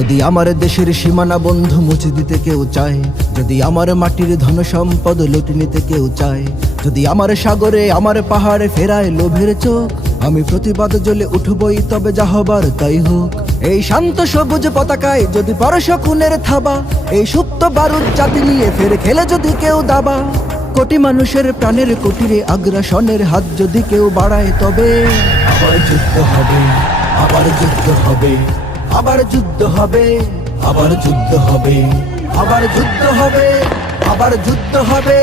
যদি আমার দেশের সীমানা বন্ধু মুছে দিতে কেউ চায়, যদি আমার মাটির ধন সম্পদ লুটে নিতে কেউ চায়, যদি আমার সাগরে আমার পাহাড়ে ফেরায় লোভের চোখ, আমি প্রতিবাদ জ্বলে উঠবই, তবে যা হবার তাই হোক। এই শান্ত সবুজ পতাকায় যদি পরশ খুনের থাবা, এই সুপ্ত বারুদ জাতি নিয়ে ফের খেলে যদি কেউ দাবা, কোটি মানুষের প্রাণের কুটিরে আগ্রাসনের হাত যদি কেউ বাড়ায়, তবে আবার যুদ্ধ হবে, আবার যুদ্ধ হবে, আবার যুদ্ধ হবে, আবার যুদ্ধ হবে, আবার যুদ্ধ হবে, আবার যুদ্ধ হবে,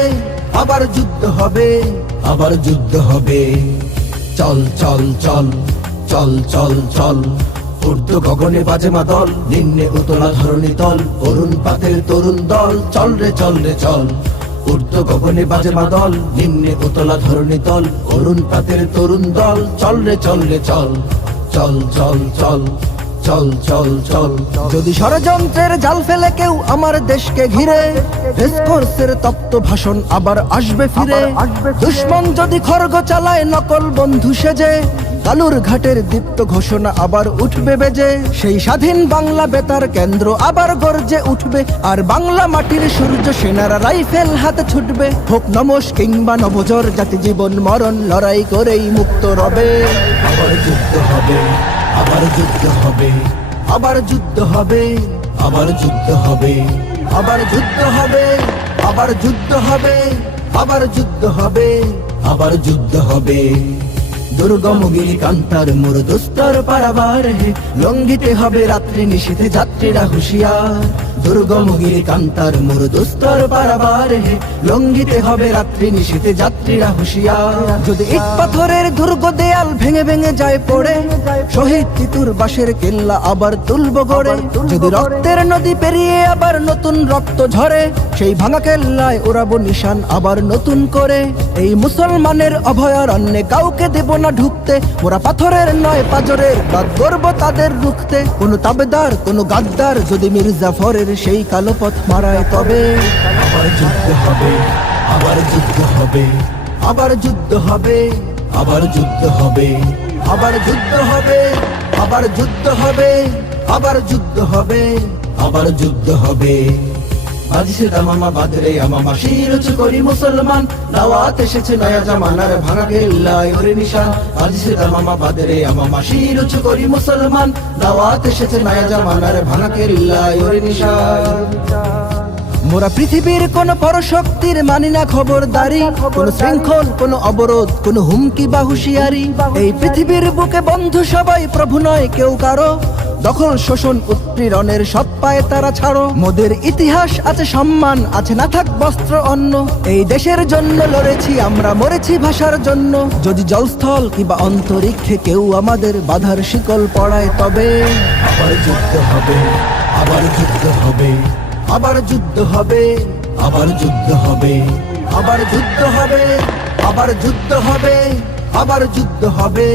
আবার যুদ্ধ হবে, আবার যুদ্ধ হবে। চল চল চল চল চল চল, ঊর্ধ্ব গগনে বাজে মাদল, নিম্নে উতলা ধরণী তল, অরুণ পাতের তরুণ দল, চল রে চল রে চল। ঊর্ধ্ব গগনে বাজে মাদল, নিম্নে উতলা ধরণী তল, অরুণ পাতের তরুণ দল, চল রে চল রে চল। চল চল চল চল চল চল। যদি ষড়যন্ত্রের জাল ফেলে কেউ আমার দেশকে ঘিরে, রেসকোর্সের তপ্ত ভাষণ আবার আসবে ফিরে। দুশ্মন যদি খড়গ চালায় নকল বন্ধু সেজে, কালুর ঘাটের দীপ্ত ঘোষণা আবার উঠবে বেজে। সেই স্বাধীন বাংলা বেতার কেন্দ্র আবার গর্জে উঠবে, আর বাংলা মাটির সূর্য সেনারা রাইফেল হাতে ছুটবে। হোক নমস কিংবা নবজর, জাতি জীবন মরণ লড়াই করেই মুক্ত রবে। আবার যুদ্ধ হবে, আবার যুদ্ধ হবে, আবার যুদ্ধ হবে, আবার যুদ্ধ হবে, আবার যুদ্ধ হবে, আবার যুদ্ধ হবে, আবার যুদ্ধ হবে, আবার যুদ্ধ হবে। দুর্গম গিরি কান্তার মোর দুস্তর পারাবার হে, লঙ্ঘিতে হবে রাত্রি নিশীথে যাত্রীরা হুঁশিয়ার। দুর্গম গিরি কান্তার মোর দুস্তর পারাবার হে, লঙ্ঘিতে হবে রাত্রি নিশীথে যাত্রীরা হুঁশিয়ার। যদি ইট পাথরের দুর্গ দেয়াল ভেঙে ভেঙে যায় পড়ে, শহীদ তিতুর বাঁশের কেল্লা আবার তুলব গড়ে। যদি রক্তের নদী পেরিয়ে আবার নতুন রক্ত ঝরে, সেই ভাঙা কেল্লায় ওড়াবো নিশান আবার নতুন করে। এই মুসলমানের অভয়ারণ্যে কাউকে দেব না ঢুকতে, ওরা পাথরের নয় পাজরের, বাদ করব তাদের রুখতে। কোন তাবেদার কোন গাদ্দার যদি মির্জাফরের সেই কালো পথ মারায়, তবে আবার যুদ্ধ হবে, আবার যুদ্ধ হবে, আবার যুদ্ধ হবে, আবার যুদ্ধ হবে, আবার যুদ্ধ হবে, আবার যুদ্ধ হবে, আবার যুদ্ধ হবে, আবার যুদ্ধ হবে। বাজিছে দামামা বাদরে আমামা, শির উঁচু করি মুসলমান, দাওয়াত এসেছে নয়া জামানার ভাঙা কেল্লায় ওরে নিশান। বাজিছে দামামা বাদরে আমামা, শির উঁচু করি মুসলমান, দাওয়াত এসেছে নয়া জামানার ভাঙা কেল্লায় ওরে নিশান। মোরা পৃথিবীর কোন পরশক্তির মানি না খবরদারি, কোন শৃঙ্খল কোন অবরোধ কোন হুমকি বা হুঁশিয়ারি। এই পৃথিবীর বুকে বন্ধু সবাই, প্রভু নয় কেউ কারো। দখল শোষণ উৎপীড়নের সব পায়ে তারা ছাড়ো। মোদের ইতিহাস আছে, সম্মান আছে, না থাক বস্ত্র অন্ন। এই দেশের জন্য লড়েছি আমরা, মরেছি ভাষার জন্য। যদি জলস্থল কিংবা অন্তরিক্ষে কেউ আমাদের বাধার শিকল পড়ায়, তবে আবার যুদ্ধ হবে, আবার যুদ্ধ হবে, আবার যুদ্ধ হবে, আবার যুদ্ধ হবে, আবার যুদ্ধ হবে, আবার যুদ্ধ হবে, আবার যুদ্ধ হবে,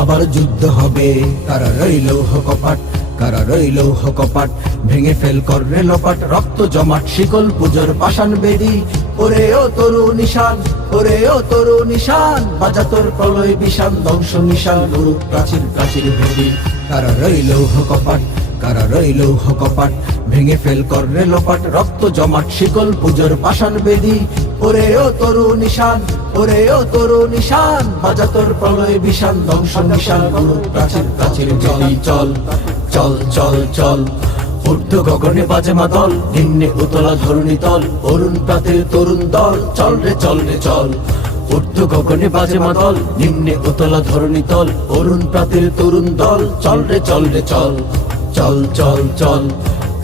আবার যুদ্ধ হবে। কারা রইল কপাট, কারা রইল কপাট, ভেঙে ফেল কর রে লোপাট। রক্ত জমাট শিকল পুজোর পাষাণ বেদি, ওরে ও তরু নিশান, ওরে ও তরু নিশান। বাজা তোর প্রলয় বিষান, ধ্বংস নিশান গুরু প্রাচীর প্রাচীর ভেদি। কারা রইল কপাট, কারা রইল কপাট, ভেঙে ফেল কর রে লোপাট। রক্ত জমাট শিকল পুজোর পাষাণ বেদি, ওরে ও তরু নিশান, ওরে ও তরু নিশান। বাজা তোর প্রলয় বিষান, ধ্বংস নিশান গুরু প্রাচীর প্রাচীর ভেদি। চল চল চল চল, ঊর্ধ্ব গগনে বাজে মাদল, নিম্নে উতলা ধরণী তল, অরুণ প্রাতের তরুণ দল, চল রে চল রে চল। ঊর্ধ্ব গগনে বাজে মাদল, নিম্নে উতলা ধরণী তল, অরুণ প্রাতের তরুণ দল, চল রে চল রে চল। চল চল চল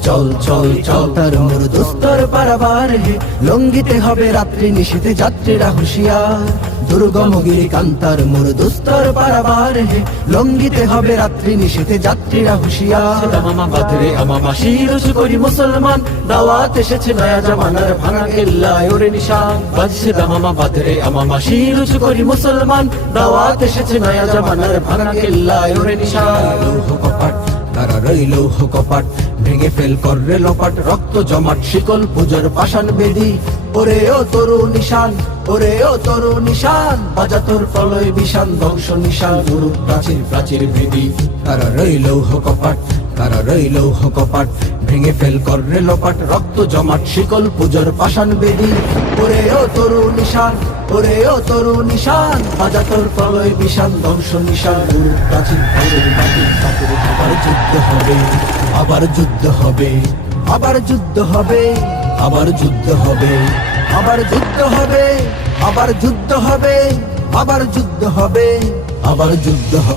চল চল চল। তার মোর দুস্তর পারাবার হে, লঙ্ঘিতে হবে রাত্রি নিশীথে যাত্রীরা হুঁশিয়ার। দুর্গম গিরি কান্তার মোর দুস্তর পারাবার হে, লঙ্ঘিতে হবে রাত্রি নিশীথে যাত্রীরা হুঁশিয়ার। দামামা বাদরে আমামা, শির উঁচু করি মুসলমান, দাওয়াত এসেছে নয়া জামানার ভাঙা কেল্লায় ওরে নিশান। বাজছে দামামা বাদরে আমামা, শির উঁচু করি মুসলমান, দাওয়াত এসেছে নয়া জামানার ভাঙা কেল্লায় ওরে নিশান। কপাট, কারা রইল কপাট, ভেঙে ফেল কর রে লোপাট, রক্ত জমাট শিকল পূজার পাষাণ বেদী। ওরে ও তরু নিশান, ওরে ও তরু নিশান, বাজা তোর প্রলয় বিশান, ধ্বংস নিশান গুরু প্রাচীর প্রাচীর ভেদী। তারা রইল কপাট, তারা রইল কপাট, ভেঙে ফেল কর রে লোপাট, রক্ত জমাট শিকল পূজার পাষাণ বেদী। ওরে ও তরু নিশান, ওরে ও তরু নিশান, বাজা তোর প্রলয় বিশান, ধ্বংস নিশান গুরু প্রাচীর প্রাচীর মাটি। আবার যুদ্ধ হবে, আবার যুদ্ধ হবে, আবার যুদ্ধ হবে, আবার যুদ্ধ হবে, আবার যুদ্ধ হবে, আবার যুদ্ধ হবে, আবার যুদ্ধ হবে, আবার যুদ্ধ হবে।